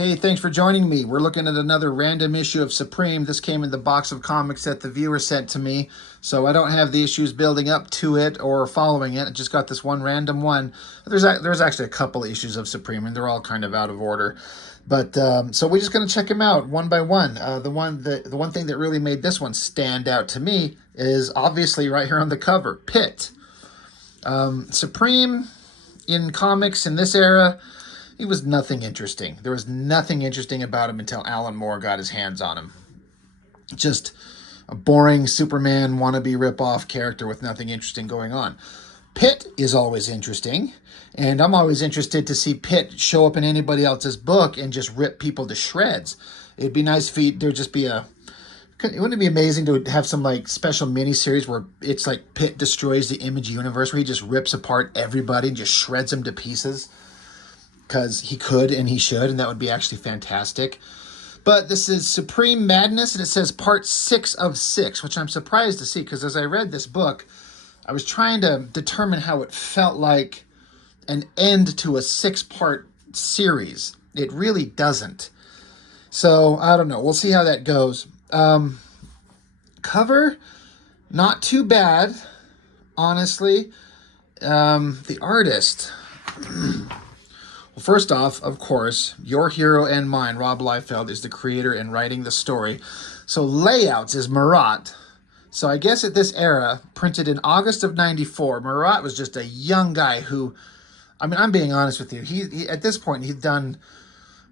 Hey, thanks for joining me. We're looking at another random issue of Supreme. This came in the box of comics that the viewer sent to me, so I don't have the issues building up to it or following it. I just got this one random one. There's actually a couple issues of Supreme, and they're all kind of out of order. But so we're just going to check them out one by one. The one thing that really made this one stand out to me is obviously right here on the cover, PITT. Supreme in comics in this era, he was nothing interesting. There was nothing interesting about him until Alan Moore got his hands on him. Just a boring Superman wannabe ripoff character with nothing interesting going on. PITT is always interesting, and I'm always interested to see PITT show up in anybody else's book and just rip people to shreds. It'd be nice if there'd just be wouldn't it be amazing to have some like special miniseries where it's like PITT destroys the Image universe, where he just rips apart everybody and just shreds them to pieces? Because he could and he should, and that would be actually fantastic. But this is Supreme Madness, and it says part 6 of 6, which I'm surprised to see, because as I read this book, I was trying to determine how it felt like an end to a 6-part series. It really doesn't. So, I don't know. We'll see how that goes. Cover, not too bad, honestly. The artist... Well, first off, of course, your hero and mine, Rob Liefeld, is the creator and writing the story. So layouts is Marat. So I guess at this era, printed in August of '94, Marat was just a young guy who, I mean, I'm being honest with you. He at this point, he'd done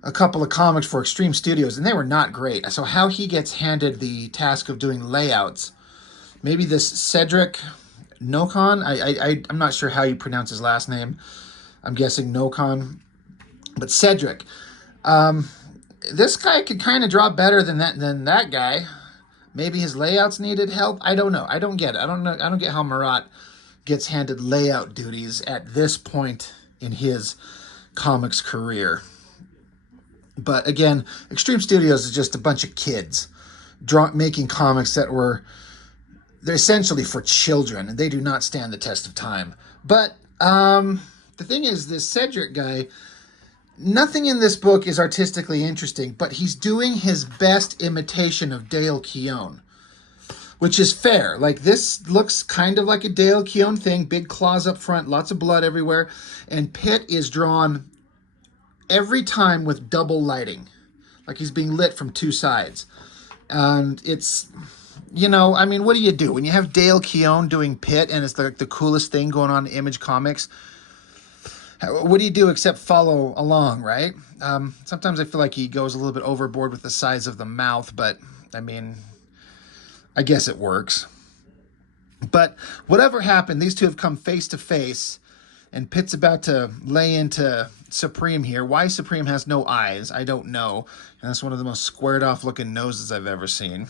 a couple of comics for Extreme Studios, and they were not great. So how he gets handed the task of doing layouts, maybe this Cedric Nocon, I'm not sure how you pronounce his last name. I'm guessing Nocon. But Cedric, this guy could kind of draw better than that guy. Maybe his layouts needed help. I don't know. I don't get it. I don't get how Marat gets handed layout duties at this point in his comics career. But again, Extreme Studios is just a bunch of kids making comics they're essentially for children, and they do not stand the test of time. But the thing is, this Cedric guy, nothing in this book is artistically interesting, but he's doing his best imitation of Dale Keown, which is fair. Like, this looks kind of like a Dale Keown thing, big claws up front, lots of blood everywhere, and PITT is drawn every time with double lighting, like he's being lit from two sides. And it's, I mean, what do you do when you have Dale Keown doing PITT and it's the coolest thing going on in Image Comics? What do you do except follow along, right? Sometimes I feel like he goes a little bit overboard with the size of the mouth, but, I mean, I guess it works. But whatever happened, these two have come face to face, and PITT's about to lay into Supreme here. Why Supreme has no eyes, I don't know. And that's one of the most squared-off looking noses I've ever seen.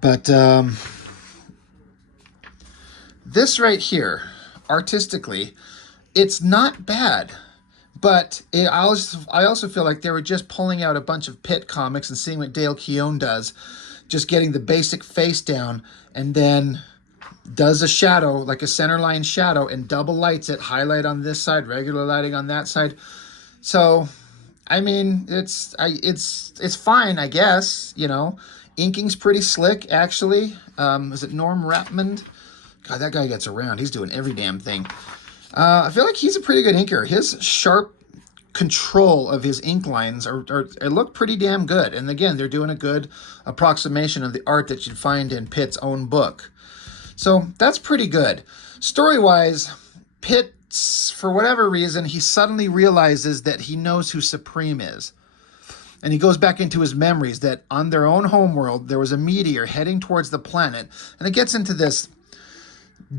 But this right here, artistically, it's not bad, but I also feel like they were just pulling out a bunch of PITT comics and seeing what Dale Keown does, just getting the basic face down, and then does a shadow, like a centerline shadow, and double lights it, highlight on this side, regular lighting on that side. So, I mean, it's fine, I guess. Inking's pretty slick, actually. Is it Norm Rapmond? God, that guy gets around. He's doing every damn thing. I feel like he's a pretty good inker. His sharp control of his ink lines look pretty damn good. And again, they're doing a good approximation of the art that you'd find in PITT's own book. So that's pretty good. Story-wise, PITT, for whatever reason, he suddenly realizes that he knows who Supreme is. And he goes back into his memories that on their own homeworld, there was a meteor heading towards the planet. And it gets into this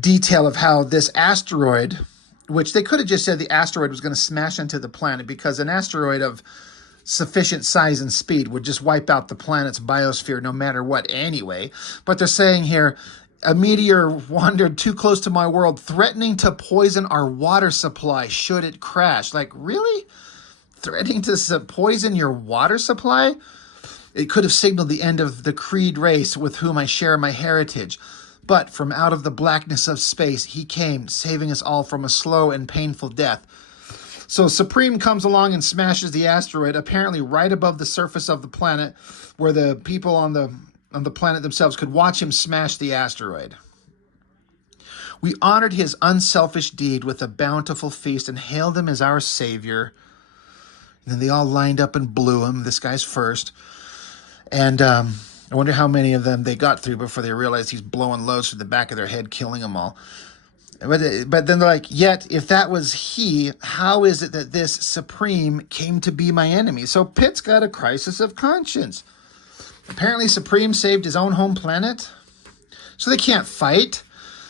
detail of how this asteroid, which they could have just said the asteroid was going to smash into the planet, because an asteroid of sufficient size and speed would just wipe out the planet's biosphere no matter what anyway. But they're saying here, a meteor wandered too close to my world, threatening to poison our water supply should it crash. Like, really? Threatening to poison your water supply? It could have signaled the end of the Creed race with whom I share my heritage. But from out of the blackness of space, he came, saving us all from a slow and painful death. So Supreme comes along and smashes the asteroid, apparently right above the surface of the planet, where the people on the planet themselves could watch him smash the asteroid. We honored his unselfish deed with a bountiful feast and hailed him as our savior. And then they all lined up and blew him. This guy's first. And I wonder how many of them they got through before they realized he's blowing loads through the back of their head, killing them all. But then they're like, yet, if that was he, how is it that this Supreme came to be my enemy? So Pitt's got a crisis of conscience. Apparently Supreme saved his own home planet, so they can't fight.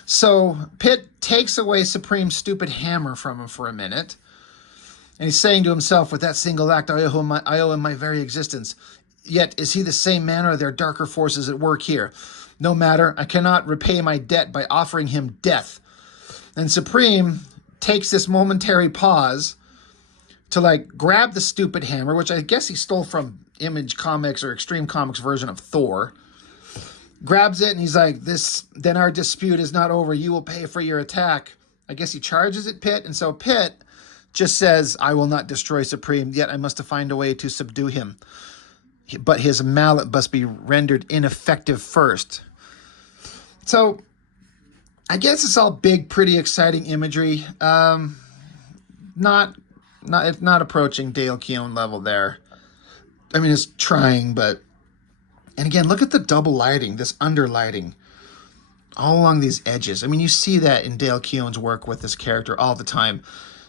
So Pitt takes away Supreme's stupid hammer from him for a minute. And he's saying to himself, with that single act, I owe him my very existence. Yet, is he the same man, or are there darker forces at work here? No matter, I cannot repay my debt by offering him death. And Supreme takes this momentary pause to like grab the stupid hammer, which I guess he stole from Image Comics or Extreme Comics version of Thor. Grabs it and he's like, then our dispute is not over. You will pay for your attack. I guess he charges at Pitt. And so Pitt just says, I will not destroy Supreme, yet I must find a way to subdue him. But his mallet must be rendered ineffective first. So I guess it's all big, pretty exciting imagery. Not approaching Dale Keown level there. I mean, it's trying, but... And again, look at the double lighting, this underlighting, all along these edges. I mean, you see that in Dale Keown's work with this character all the time.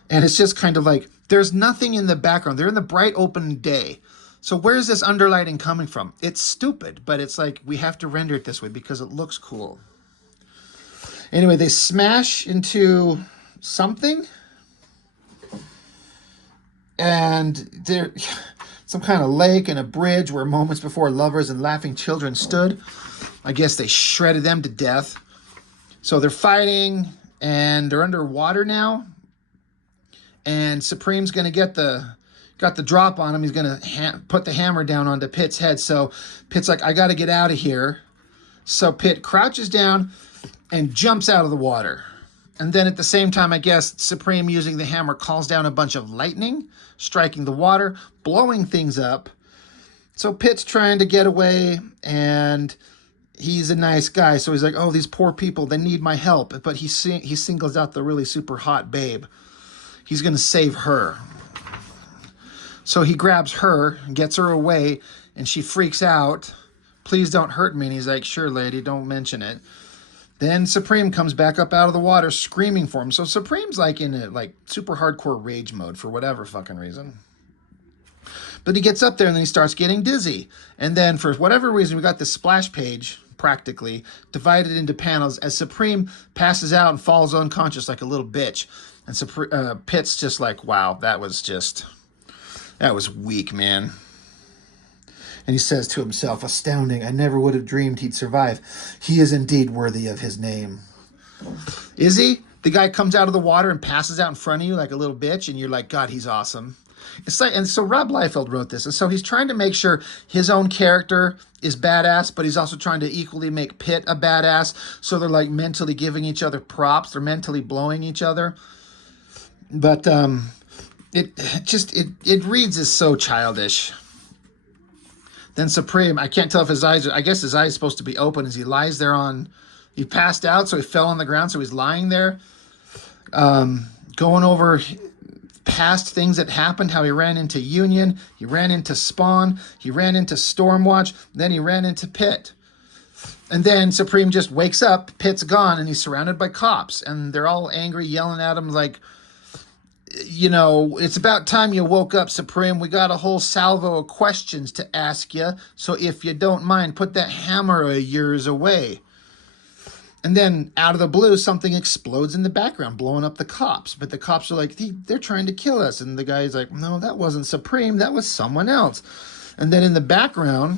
And it's just kind of like, there's nothing in the background. They're in the bright open day. So where's this underlighting coming from? It's stupid, but it's like, we have to render it this way because it looks cool. Anyway, they smash into something. And they're some kind of lake and a bridge where moments before lovers and laughing children stood. I guess they shredded them to death. So they're fighting and they're underwater now. And Supreme's going to got the drop on him. He's going to put the hammer down onto Pitt's head. So Pitt's like, I got to get out of here. So Pitt crouches down and jumps out of the water. And then at the same time, I guess, Supreme using the hammer calls down a bunch of lightning, striking the water, blowing things up. So Pitt's trying to get away, and he's a nice guy. So he's like, oh, these poor people, they need my help. But he singles out the really super hot babe. He's going to save her. So he grabs her, gets her away, and she freaks out. Please don't hurt me. And he's like, sure, lady, don't mention it. Then Supreme comes back up out of the water screaming for him. So Supreme's like in a super hardcore rage mode for whatever fucking reason. But he gets up there and then he starts getting dizzy. And then for whatever reason, we got this splash page practically divided into panels as Supreme passes out and falls unconscious like a little bitch. And Pitt's just like, wow, that was weak, man. And he says to himself, astounding, I never would have dreamed he'd survive. He is indeed worthy of his name. Is he? The guy comes out of the water and passes out in front of you like a little bitch, and you're like, God, he's awesome. It's like, and so Rob Liefeld wrote this, and so he's trying to make sure his own character is badass, but he's also trying to equally make Pitt a badass, so they're like mentally giving each other props, they're mentally blowing each other. But it reads as so childish. Then Supreme, I can't tell if his eyes, I guess his eyes supposed to be open as he lies there he passed out, so he fell on the ground, so he's lying there, going over past things that happened, how he ran into Union, he ran into Spawn, he ran into Stormwatch, then he ran into Pitt. And then Supreme just wakes up, Pitt's gone, and he's surrounded by cops, and they're all angry, yelling at him like, you know, it's about time you woke up, Supreme. We got a whole salvo of questions to ask you. So if you don't mind, put that hammer of yours away. And then out of the blue, something explodes in the background, blowing up the cops. But the cops are like, they're trying to kill us. And the guy's like, no, that wasn't Supreme. That was someone else. And then in the background,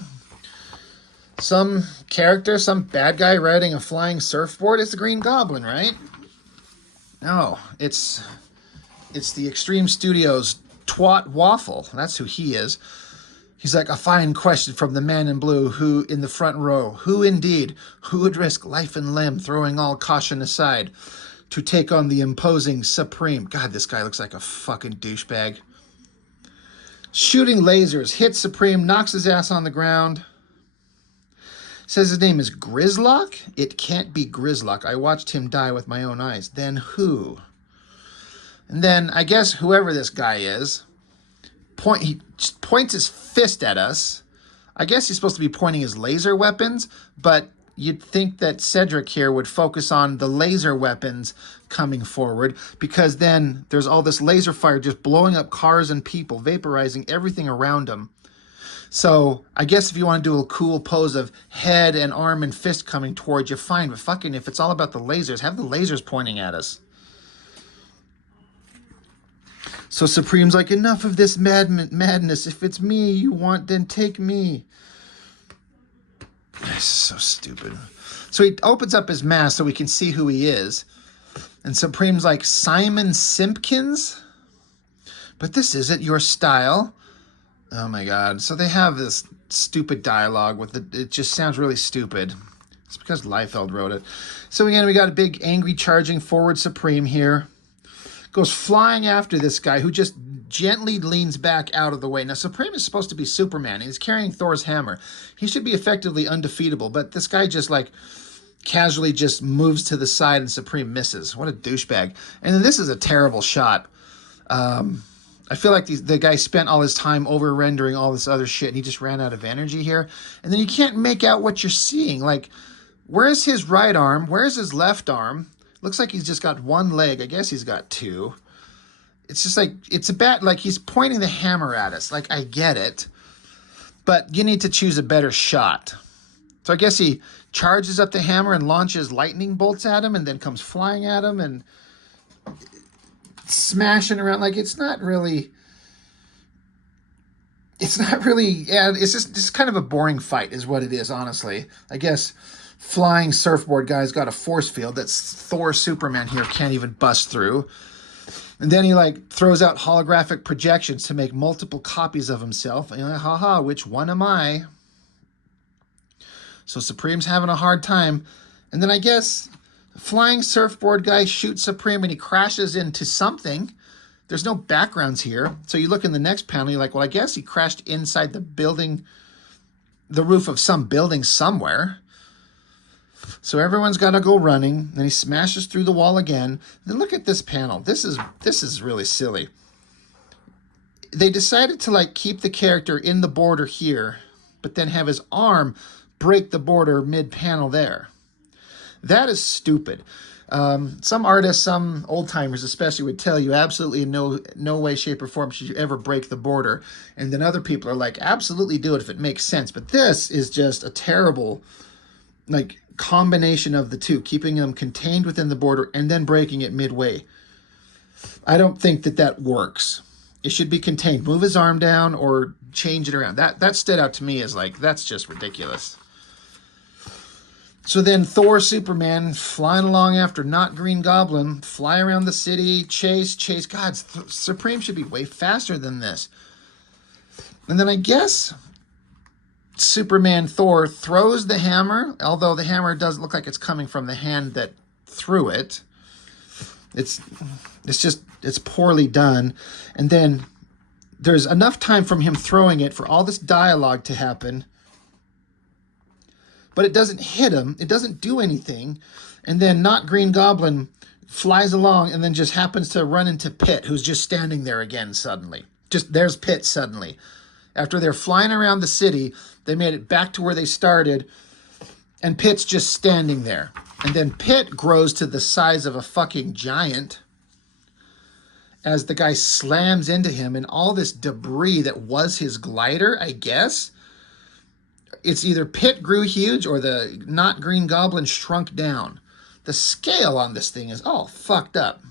some character, some bad guy riding a flying surfboard. It's the Green Goblin, right? No, it's the Extreme Studios Twat Waffle. That's who he is. He's like, a fine question from the man in blue, who in the front row. Who indeed? Who would risk life and limb, throwing all caution aside? to take on the imposing Supreme. God, this guy looks like a fucking douchebag. Shooting lasers, hits Supreme, knocks his ass on the ground. Says his name is Grislock? It can't be Grislock. I watched him die with my own eyes. Then who? And then I guess whoever this guy is, he points his fist at us. I guess he's supposed to be pointing his laser weapons, but you'd think that Cedric here would focus on the laser weapons coming forward, because then there's all this laser fire just blowing up cars and people, vaporizing everything around them. So I guess if you want to do a cool pose of head and arm and fist coming towards you, fine. But fucking if it's all about the lasers, have the lasers pointing at us. So Supreme's like, enough of this madness. If it's me you want, then take me. This is so stupid. So he opens up his mask so we can see who he is. And Supreme's like, Simon Simpkins? But this isn't your style. Oh my God. So they have this stupid dialogue with it just sounds really stupid. It's because Liefeld wrote it. So again, we got a big angry charging forward Supreme here. Goes flying after this guy who just gently leans back out of the way. Now, Supreme is supposed to be Superman. He's carrying Thor's hammer. He should be effectively undefeatable, but this guy just like casually just moves to the side and Supreme misses. What a douchebag. And then this is a terrible shot. I feel like the guy spent all his time over-rendering all this other shit, and he just ran out of energy here. And then you can't make out what you're seeing. Like, where's his right arm? Where's his left arm? Looks like he's just got one leg. I guess he's got two. It's just like, it's a bad, like he's pointing the hammer at us. Like, I get it, but you need to choose a better shot. So I guess he charges up the hammer and launches lightning bolts at him and then comes flying at him and smashing around. Like, it's not really, yeah, it's just kind of a boring fight is what it is, honestly. I guess flying surfboard guy's got a force field that's Thor Superman here can't even bust through. And then he like throws out holographic projections to make multiple copies of himself. And you're like, haha, which one am I? So Supreme's having a hard time. And then I guess flying surfboard guy shoots Supreme and he crashes into something. There's no backgrounds here. So you look in the next panel, you're like, well, I guess he crashed inside the building, the roof of some building somewhere. So everyone's got to go running. Then he smashes through the wall again. Then look at this panel. This is really silly. They decided to like keep the character in the border here, but then have his arm break the border mid-panel there. That is stupid. Some artists, some old-timers especially, would tell you absolutely in no way, shape, or form should you ever break the border. And then other people are like, absolutely do it if it makes sense. But this is just a terrible, like, combination of the two, keeping them contained within the border and then breaking it midway. I don't think that works. It should be contained. Move his arm down or change it around. That stood out to me as like, that's just ridiculous. So then Thor, Superman, flying along after not Green Goblin, fly around the city, chase. God, Supreme should be way faster than this. And then I guess Superman, Thor throws the hammer, although the hammer does look like it's coming from the hand that threw it. It's poorly done. And then there's enough time from him throwing it for all this dialogue to happen. But it doesn't hit him. It doesn't do anything. And then not Green Goblin flies along and then just happens to run into PITT, who's just standing there again suddenly. Just there's PITT suddenly. After they're flying around the city, they made it back to where they started, and PITT's just standing there. And then PITT grows to the size of a fucking giant as the guy slams into him, and all this debris that was his glider, I guess, it's either PITT grew huge or the not Green Goblin shrunk down. The scale on this thing is all fucked up.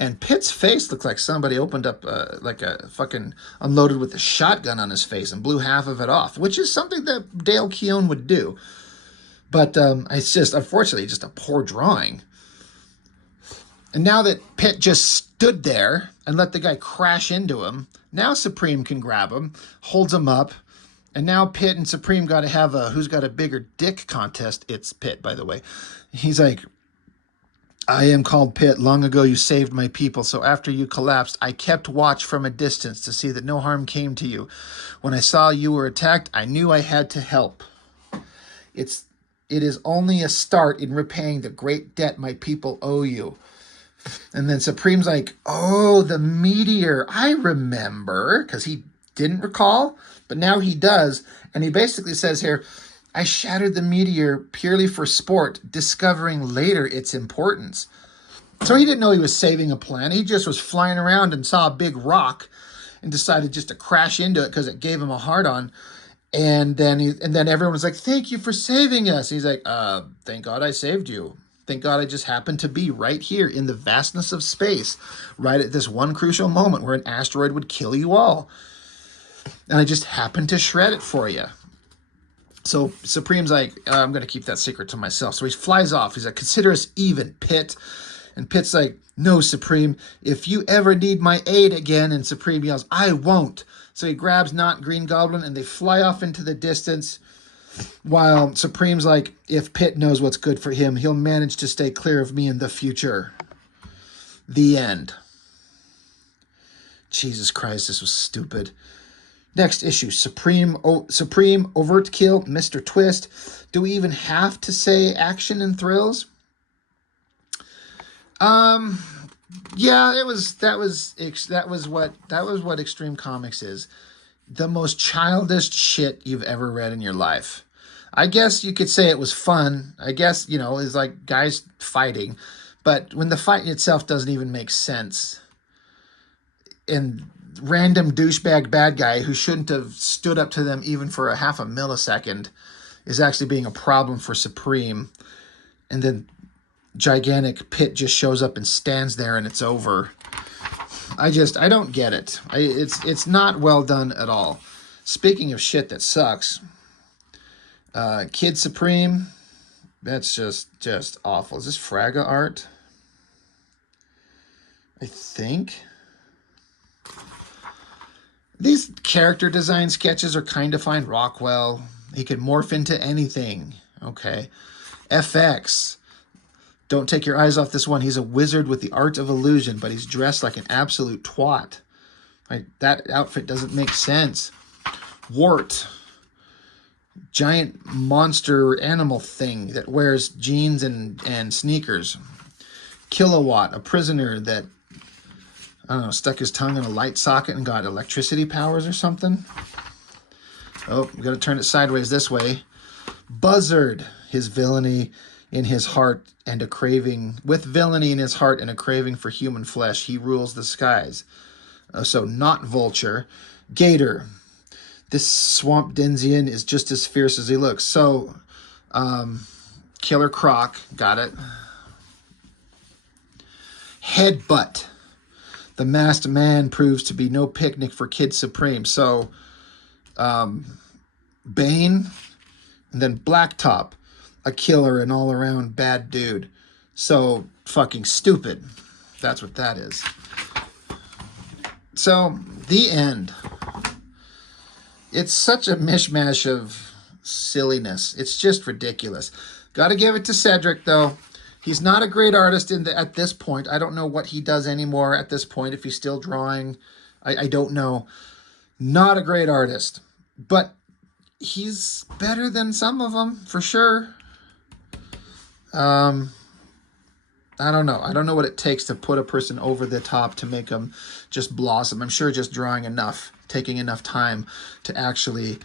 And PITT's face looked like somebody opened up like a fucking unloaded with a shotgun on his face and blew half of it off, which is something that Dale Keown would do. But it's just, unfortunately, just a poor drawing. And now that PITT just stood there and let the guy crash into him, now Supreme can grab him, holds him up, and now PITT and Supreme got to have a who's got a bigger dick contest. It's PITT, by the way. He's like, I am called PITT. Long ago you saved my people, so after you collapsed, I kept watch from a distance to see that no harm came to you. When I saw you were attacked, I knew I had to help. It is only a start in repaying the great debt my people owe you. And then Supreme's like, oh, the meteor. I remember, because he didn't recall, but now he does. And he basically says here, I shattered the meteor purely for sport, discovering later its importance. So he didn't know he was saving a planet. He just was flying around and saw a big rock and decided just to crash into it because it gave him a hard-on. And then everyone was like, thank you for saving us. He's like, thank God I saved you. Thank God I just happened to be right here in the vastness of space, right at this one crucial moment where an asteroid would kill you all. And I just happened to shred it for you. So Supreme's like, I'm going to keep that secret to myself. So he flies off. He's like, consider us even, PITT. And PITT's like, no, Supreme, if you ever need my aid again. And Supreme yells, I won't. So he grabs Not Green Goblin and they fly off into the distance while Supreme's like, if PITT knows what's good for him, he'll manage to stay clear of me in the future. The end. Jesus Christ, this was stupid. Next issue, Supreme Overt Kill, Mr. Twist. Do we even have to say action and thrills? Yeah, that was what Extreme Comics is. The most childish shit you've ever read in your life. I guess you could say it was fun. I guess, it's like guys fighting, but when the fight itself doesn't even make sense. And random douchebag bad guy who shouldn't have stood up to them even for a half a millisecond is actually being a problem for Supreme. And then gigantic PITT just shows up and stands there and it's over. I don't get it. It's not well done at all. Speaking of shit that sucks, Kid Supreme, that's just awful. Is this Fraga art? I think. These character design sketches are kind of fine. Rockwell, he could morph into anything. Okay. FX. Don't take your eyes off this one. He's a wizard with the art of illusion, but he's dressed like an absolute twat. Right? That outfit doesn't make sense. Wart. Giant monster animal thing that wears jeans and sneakers. Kilowatt, a prisoner that, I don't know, stuck his tongue in a light socket and got electricity powers or something. Oh, we got to turn it sideways this way. Buzzard, his villainy in his heart and a craving, with villainy in his heart and a craving for human flesh, he rules the skies. So not Vulture. Gator, this swamp Denzian is just as fierce as he looks. So, Killer Croc, got it. Headbutt. The masked man proves to be no picnic for Kid Supreme. So, Bane, and then Blacktop, a killer and all-around bad dude. So, fucking stupid. That's what that is. So, the end. It's such a mishmash of silliness. It's just ridiculous. Gotta give it to Cedric, though. He's not a great artist at this point. I don't know what he does anymore at this point, if he's still drawing. I don't know. Not a great artist. But he's better than some of them, for sure. I don't know. I don't know what it takes to put a person over the top to make them just blossom. I'm sure just drawing enough, taking enough time to actually,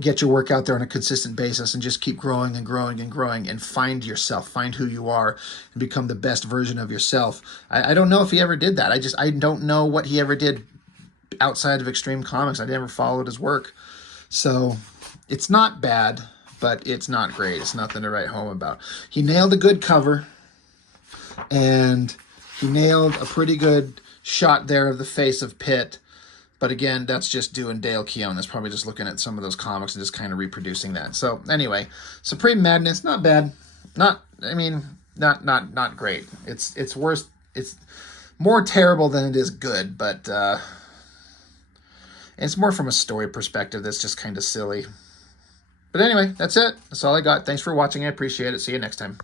get your work out there on a consistent basis and just keep growing and growing and growing and find yourself, find who you are and become the best version of yourself. I don't know if he ever did that. I don't know what he ever did outside of Extreme Comics. I never followed his work. So it's not bad, but it's not great. It's nothing to write home about. He nailed a good cover, and he nailed a pretty good shot there of the face of PITT. But again, that's just doing Dale Keown. That's probably just looking at some of those comics and just kind of reproducing that. So anyway, Supreme Madness, not bad. Not great. It's worse. It's more terrible than it is good, but it's more from a story perspective that's just kind of silly. But anyway, that's it. That's all I got. Thanks for watching. I appreciate it. See you next time.